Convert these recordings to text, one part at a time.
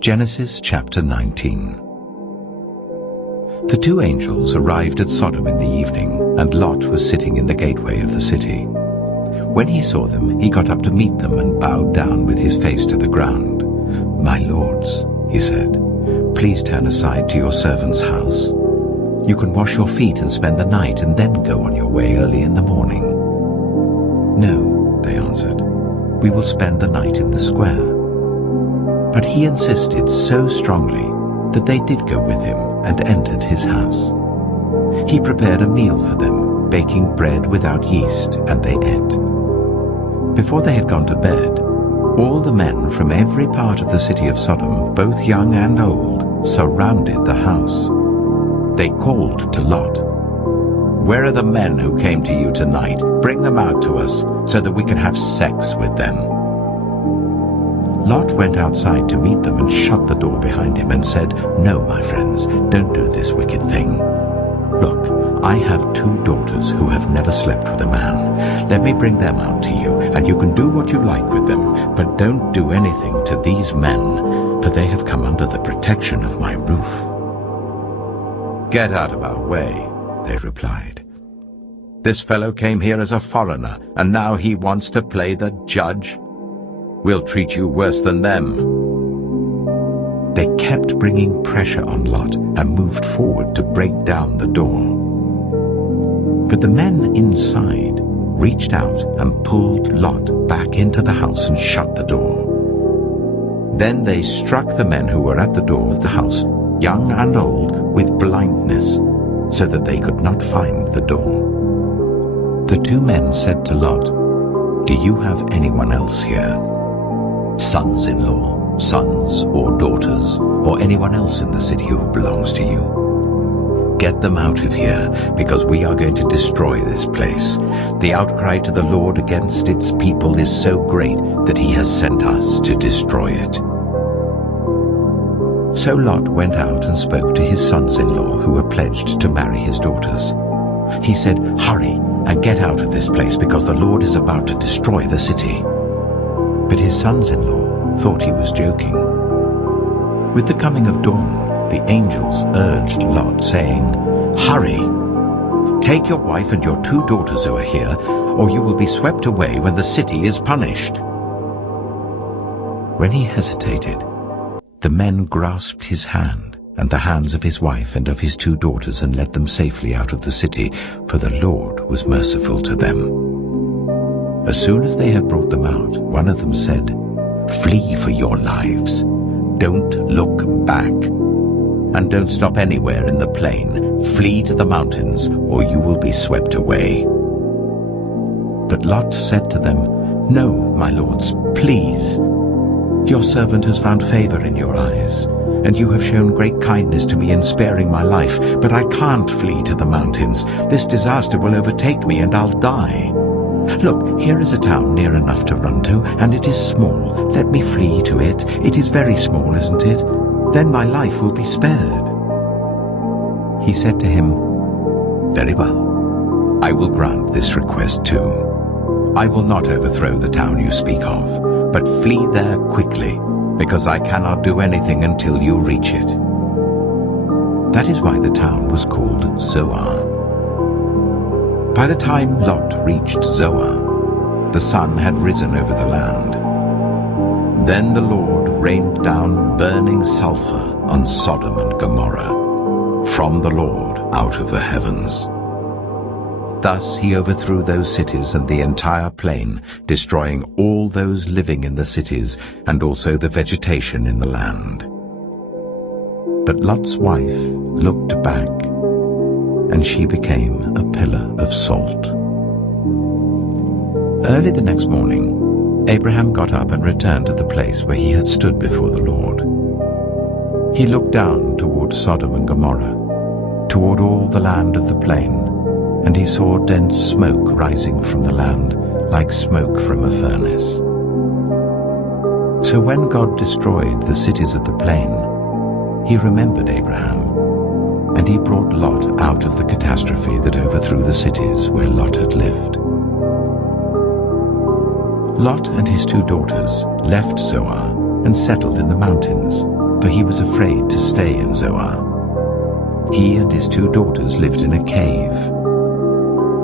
Genesis chapter 19. The two angels arrived at Sodom in the evening, and Lot was sitting in the gateway of the city. When he saw them, he got up to meet them and bowed down with his face to the ground. "My lords," he said, "please turn aside to your servant's house. You can wash your feet and spend the night and then go on your way early in the morning." "No," they answered, "we will spend the night in the square." But he insisted so strongly that they did go with him and entered his house. He prepared a meal for them, baking bread without yeast, and they ate. Before they had gone to bed, all the men from every part of the city of Sodom, both young and old, surrounded the house. They called to Lot, "Where are the men who came to you tonight? Bring them out to us, so that we can have sex with them." Lot went outside to meet them and shut the door behind him and said, "No, my friends, don't do this wicked thing. Look, I have two daughters who have never slept with a man. Let me bring them out to you, and you can do what you like with them, but don't do anything to these men, for they have come under the protection of my roof." "Get out of our way," they replied. "This fellow came here as a foreigner, and now he wants to play the judge. We'll treat you worse than them." They kept bringing pressure on Lot and moved forward to break down the door. But the men inside reached out and pulled Lot back into the house and shut the door. Then they struck the men who were at the door of the house, young and old, with blindness, so that they could not find the door. The two men said to Lot, "Do you have anyone else here? Sons-in-law, sons or daughters, or anyone else in the city who belongs to you? Get them out of here, because we are going to destroy this place. The outcry to the Lord against its people is so great that he has sent us to destroy it." So Lot went out and spoke to his sons-in-law who were pledged to marry his daughters. He said, "Hurry and get out of this place, because the Lord is about to destroy the city." But his sons-in-law thought he was joking. With the coming of dawn, the angels urged Lot, saying, "Hurry! Take your wife and your two daughters who are here, or you will be swept away when the city is punished." When he hesitated, the men grasped his hand and the hands of his wife and of his two daughters and led them safely out of the city, for the Lord was merciful to them. As soon as they had brought them out, one of them said, "Flee for your lives. Don't look back. And don't stop anywhere in the plain. Flee to the mountains, or you will be swept away." But Lot said to them, "No, my lords, please. Your servant has found favor in your eyes, and you have shown great kindness to me in sparing my life, but I can't flee to the mountains. This disaster will overtake me, and I'll die. Look, here is a town near enough to run to, and it is small. Let me flee to it. It is very small, isn't it? Then my life will be spared." He said to him, "Very well. I will grant this request too. I will not overthrow the town you speak of, but flee there quickly, because I cannot do anything until you reach it." That is why the town was called Zoar. By the time Lot reached Zoar, the sun had risen over the land. Then the Lord rained down burning sulfur on Sodom and Gomorrah, from the Lord out of the heavens. Thus he overthrew those cities and the entire plain, destroying all those living in the cities and also the vegetation in the land. But Lot's wife looked back, and she became a pillar of salt. Early the next morning, Abraham got up and returned to the place where he had stood before the Lord. He looked down toward Sodom and Gomorrah, toward all the land of the plain, and he saw dense smoke rising from the land, like smoke from a furnace. So when God destroyed the cities of the plain, he remembered Abraham, and he brought Lot out of the catastrophe that overthrew the cities where Lot had lived. Lot and his two daughters left Zoar and settled in the mountains, for he was afraid to stay in Zoar. He and his 2 daughters lived in a cave.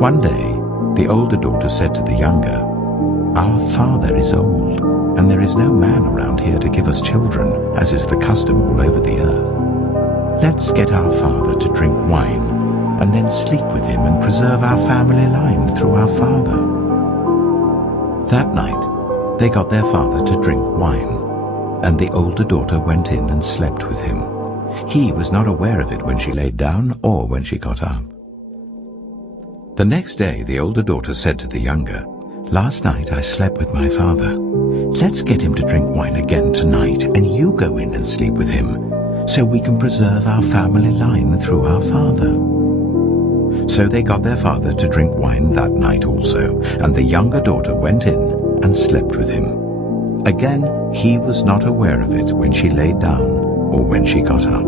One day, the older daughter said to the younger, "Our father is old, and there is no man around here to give us children, as is the custom all over the earth. Let's get our father to drink wine, and then sleep with him and preserve our family line through our father." That night, they got their father to drink wine, and the older daughter went in and slept with him. He was not aware of it when she laid down or when she got up. The next day, the older daughter said to the younger, "Last night I slept with my father. Let's get him to drink wine again tonight, and you go in and sleep with him, so we can preserve our family line through our father." So they got their father to drink wine that night also, and the younger daughter went in and slept with him. Again, he was not aware of it when she laid down or when she got up.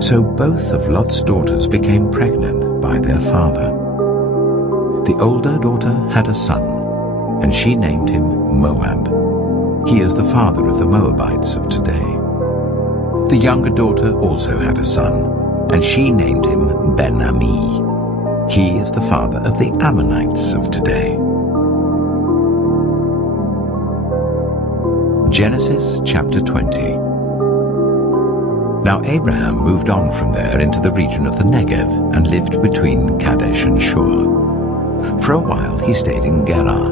So both of Lot's daughters became pregnant by their father. The older daughter had a son, and she named him Moab. He is the father of the Moabites of today. The younger daughter also had a son, and she named him Ben-Ami. He is the father of the Ammonites of today. Genesis chapter 20. Now Abraham moved on from there into the region of the Negev and lived between Kadesh and Shur. For a while he stayed in Gerar,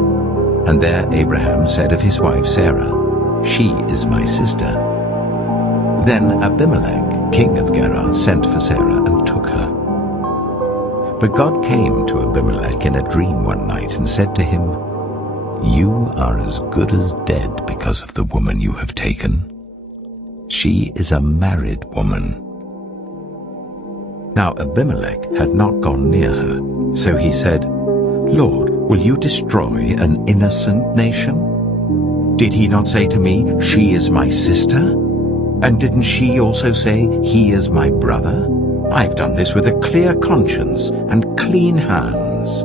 and there Abraham said of his wife Sarah, "She is my sister." Then Abimelech, king of Gerar, sent for Sarah and took her. But God came to Abimelech in a dream one night and said to him, "You are as good as dead because of the woman you have taken. She is a married woman." Now Abimelech had not gone near her, so he said, "Lord, will you destroy an innocent nation? Did he not say to me, 'She is my sister'? And didn't she also say, 'He is my brother'? I've done this with a clear conscience and clean hands."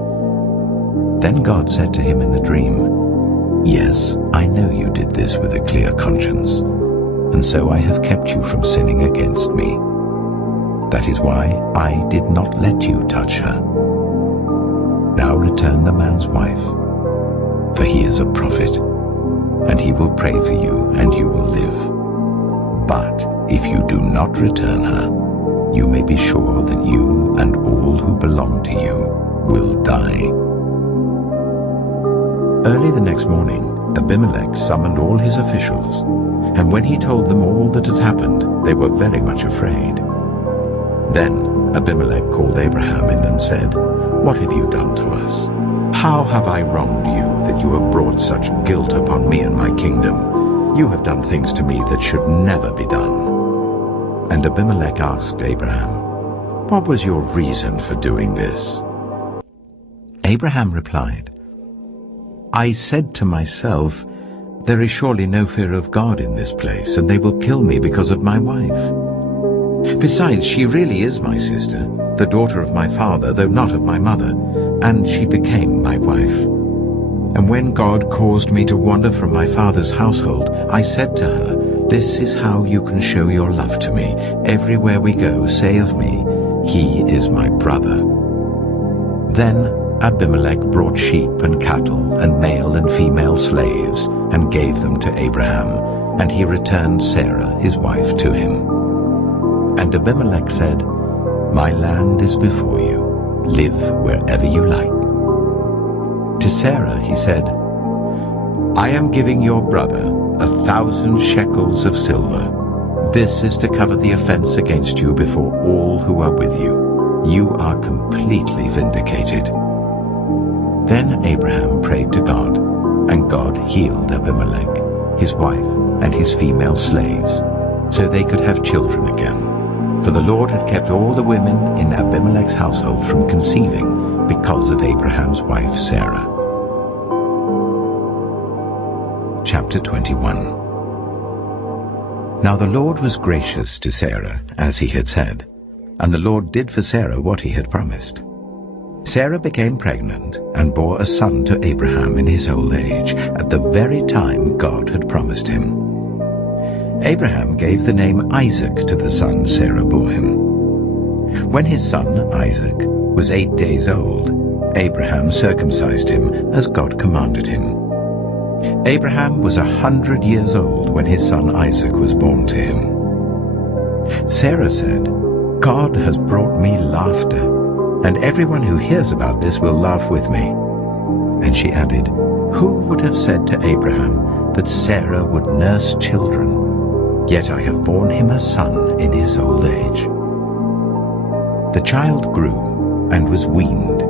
Then God said to him in the dream, "Yes, I know you did this with a clear conscience, and so I have kept you from sinning against me. That is why I did not let you touch her. Now return the man's wife, for he is a prophet, and he will pray for you, and you will live. But if you do not return her, you may be sure that you and all who belong to you will die." Early the next morning, Abimelech summoned all his officials, and when he told them all that had happened, they were very much afraid. Then Abimelech called Abraham in and said, "What have you done to us? How have I wronged you that you have brought such guilt upon me and my kingdom? You have done things to me that should never be done." And Abimelech asked Abraham, "What was your reason for doing this?" Abraham replied, "I said to myself, 'There is surely no fear of God in this place, and they will kill me because of my wife. Besides, she really is my sister, the daughter of my father, though not of my mother, and she became my wife. And when God caused me to wander from my father's household, I said to her, This is how you can show your love to me. Everywhere we go, say of me, He is my brother.' Then Abimelech brought sheep and cattle and male and female slaves and gave them to Abraham, and he returned Sarah his wife to him. And Abimelech said, 'My land is before you. Live wherever you like.' To Sarah he said, 'I am giving your brother 1,000 shekels of silver. This is to cover the offense against you before all who are with you. You are completely vindicated.' Then Abraham prayed to God, and God healed Abimelech, his wife, and his female slaves, so they could have children again. For the Lord had kept all the women in Abimelech's household from conceiving because of Abraham's wife Sarah. Chapter 21. Now the Lord was gracious to Sarah, as he had said, and the Lord did for Sarah what he had promised. Sarah became pregnant and bore a son to Abraham in his old age, at the very time God had promised him. Abraham gave the name Isaac to the son Sarah bore him. When his son, Isaac, was 8 days old, Abraham circumcised him as God commanded him. Abraham was 100 years old when his son Isaac was born to him. Sarah said, "God has brought me laughter, and everyone who hears about this will laugh with me." And she added, "Who would have said to Abraham that Sarah would nurse children? Yet I have borne him a son in his old age." The child grew and was weaned,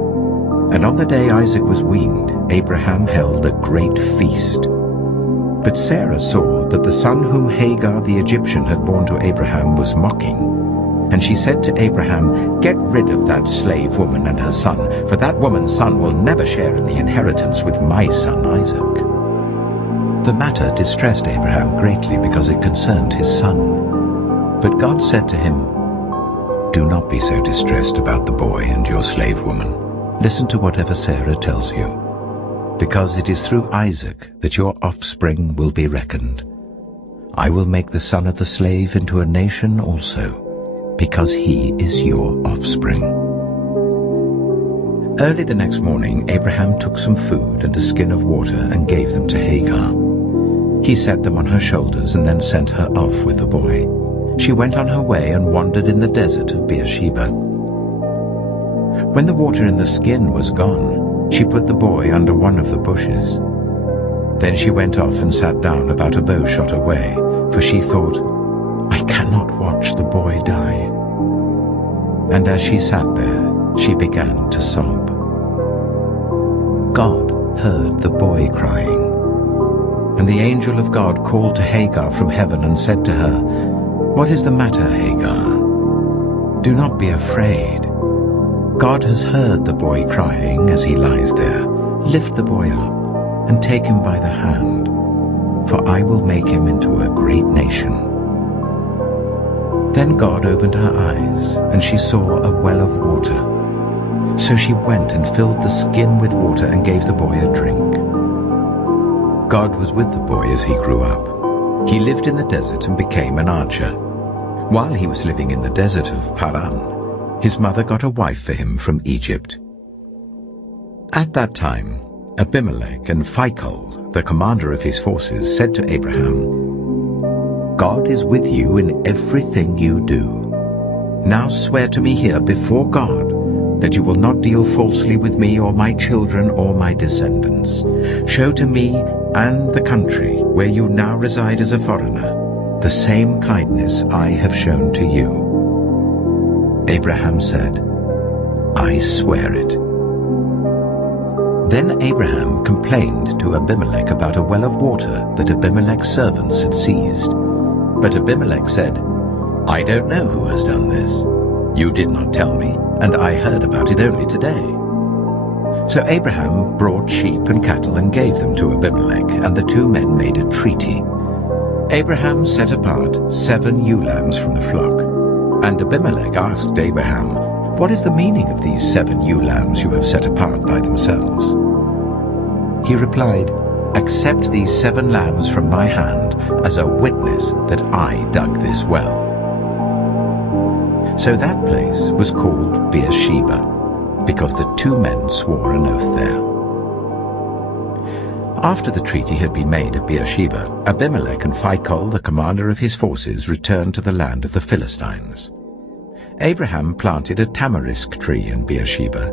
and on the day Isaac was weaned, Abraham held a great feast. But Sarah saw that the son whom Hagar the Egyptian had borne to Abraham was mocking, and she said to Abraham, "Get rid of that slave woman and her son, for that woman's son will never share in the inheritance with my son Isaac." The matter distressed Abraham greatly because it concerned his son. But God said to him, "Do not be so distressed about the boy and your slave woman. Listen to whatever Sarah tells you, because it is through Isaac that your offspring will be reckoned. I will make the son of the slave into a nation also, because he is your offspring." Early the next morning, Abraham took some food and a skin of water and gave them to Hagar. He set them on her shoulders and then sent her off with the boy. She went on her way and wandered in the desert of Beersheba. When the water in the skin was gone, she put the boy under one of the bushes. Then she went off and sat down about a bow shot away, for she thought, "I cannot watch the boy die." And as she sat there, she began to sob. God heard the boy crying, and the angel of God called to Hagar from heaven and said to her, "What is the matter, Hagar? Do not be afraid. God has heard the boy crying as he lies there. Lift the boy up and take him by the hand, for I will make him into a great nation." Then God opened her eyes, and she saw a well of water. So she went and filled the skin with water and gave the boy a drink. God was with the boy as he grew up. He lived in the desert and became an archer. While he was living in the desert of Paran, his mother got a wife for him from Egypt. At that time, Abimelech and Phicol, the commander of his forces, said to Abraham, "God is with you in everything you do. Now swear to me here before God that you will not deal falsely with me or my children or my descendants. Show to me and the country where you now reside as a foreigner the same kindness I have shown to you." Abraham said, "I swear it." Then Abraham complained to Abimelech about a well of water that Abimelech's servants had seized. But Abimelech said, "I don't know who has done this. You did not tell me, and I heard about it only today." So Abraham brought sheep and cattle and gave them to Abimelech, and the two men made a treaty. Abraham set apart 7 ewe lambs from the flock, and Abimelech asked Abraham, "What is the meaning of these 7 ewe lambs you have set apart by themselves?" He replied, "Accept these 7 lambs from my hand as a witness that I dug this well." So that place was called Beersheba, because the 2 men swore an oath there. After the treaty had been made at Beersheba, Abimelech and Phicol, the commander of his forces, returned to the land of the Philistines. Abraham planted a tamarisk tree in Beersheba,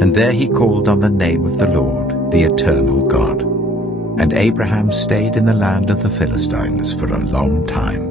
and there he called on the name of the Lord, the eternal God. And Abraham stayed in the land of the Philistines for a long time.